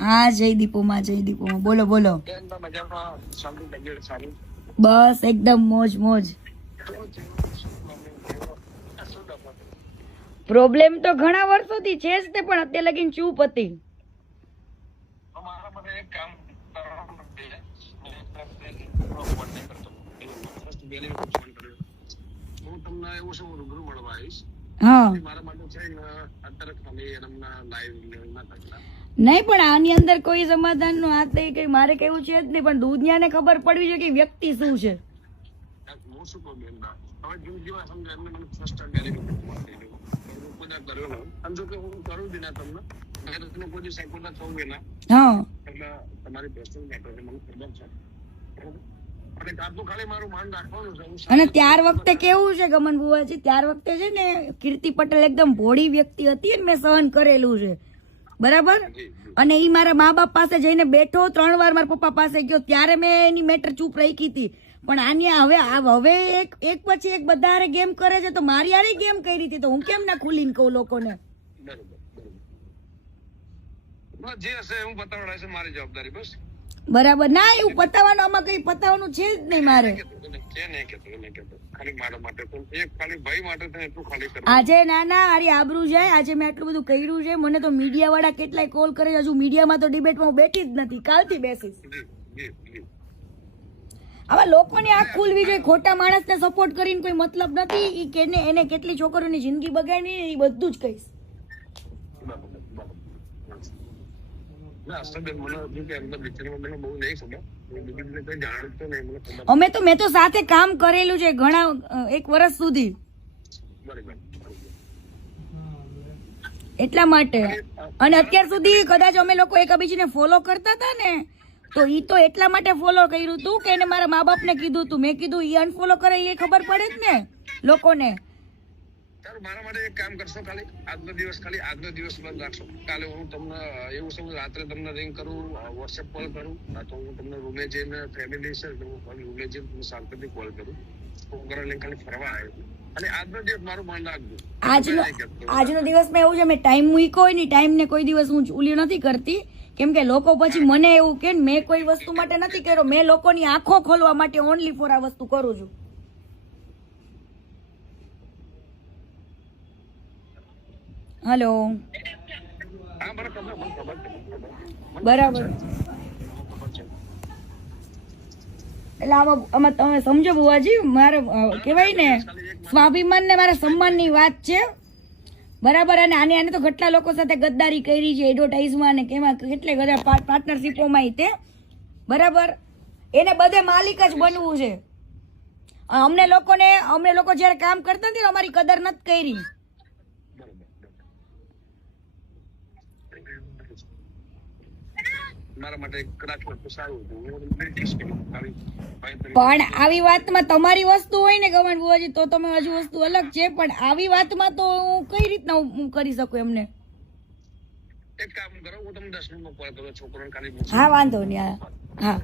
હા જયદીપોમાં બોલો બોલો. બસ એકદમ મોજ મોજ. પ્રોબ્લેમ તો ઘણા વર્ષોથી છે જ તે, પણ અત્યારે લગીને ચૂપ હતી. હા નહીં પણ આની અંદર કોઈ સમાધાન નું આ તે કઈ મારે કેવું છે જ નહીં, પણ દુનિયાને ખબર પડવી જોઈએ કે વ્યક્તિ શું છે. હા અને ત્યાર વખતે કેવું છે ગમન બુવાજી, ત્યાર વખતે છે ને કીર્તિ પટેલ એકદમ ભોળી વ્યક્તિ હતી ને મેં સહન કરેલું છે બરાબર. અને ઈ મારા મા બાપ પાસે જઈને બેઠો, 3 વાર મારા પપ્પા પાસે ગયો, ત્યારે મેં એની મેટર ચૂપ રાખી હતી. પણ આની હવે એક પછી એક બધા ગેમ કરે છે, તો મારી આરે ગેમ કરી હતી, તો હું કેમ ના ખુલીને કહું લોકોને. બરાબર ના, એવું પતાવવાનું આમાં કઈ પતાવવાનું છે જ નહીં મારે. આજે નાના મારી આબરૂ જાય, આજે મેં આટલું બધું કર્યું છે, મને તો મીડિયા વાળા કેટલાય કોલ કરે, હજુ મીડિયામાં તો ડિબેટમાં હું બેઠી જ નથી, કાલથી બેસીશ. આવા લોકોને આંખ ખુલવી જોઈએ, ખોટા માણસને સપોર્ટ કરીને કોઈ મતલબ નથી. ઈ કેને એને કેટલી છોકરીઓની જિંદગી બગાડી એ બધું જ કહીશ. મેં તો સાથે કામ કરેલું છે ઘણા 1 વર્ષ સુધી, એટલા માટે. અને અત્યાર સુધી કદાચ અમે લોકો એકબીજાને ફોલો કરતા હતા ને, તો ઈ તો એટલા માટે ફોલો કર્યું હતું કે એને મારા મા બાપ ને કીધું હતું. મેં કીધું ઈ અનફોલો કરે એ ખબર પડે જ ને લોકોને. મારા માટે એક કામ કરશો, ખાલી આજનો દિવસ બંધ રાખશો. કાલે હું તમને એવું સમજ રાત્રે તમને રિંગ કરું, વોટ્સએપ કોલ કરું, તો હું તમને રૂમે જઈને ફેમિલી છે રૂમે જઈને તમને શાંતિથી કોલ કરું. છોકરા લઈને ખાલી ફરવા આવ્યો, અને આજનો દિવસ મારું માન રાખજો. આજનો દિવસમાં એવું છે, મેં ટાઈમ મૂક્યો હોય ને, ટાઈમ ને કોઈ દિવસ હું ઉલી નથી કરતી, કેમ કે લોકો પછી મને એવું કે મેં કોઈ વસ્તુ માટે નથી કર્યો, મેં લોકોની આંખો ખોલવા માટે ઓનલી ફોર આ વસ્તુ કરું છું. હેલો, બરાબર. એટલે આમાં તમે સમજો બુવાજી, મારે કેવાય ને સ્વાભિમાન ને મારા સન્માન ની વાત છે બરાબર. અને આને તો કેટલા લોકો સાથે ગદ્દારી કરી છે, એડવર્ટાઇઝમાં ને કેમાં કેટલે બધા પાર્ટનરશિપોમાં તે બરાબર. એને બધે માલિક જ બનવું છે. અમે લોકો જયારે કામ કરતા નથી અમારી કદર નથી કરી. પણ આવી વાતમાં તમારી વસ્તુ હોય ને ગમન બુવાજી, તો તમે હજુ વસ્તુ અલગ છે, પણ આવી વાતમાં તો હું કઈ રીતના હું કરી શકું એમને. એક કામ કરો, હું તમને 10 મિનિટમાં કોલ કરું, છોકરાને ખાલી. હા વાંધો નહીં. હા.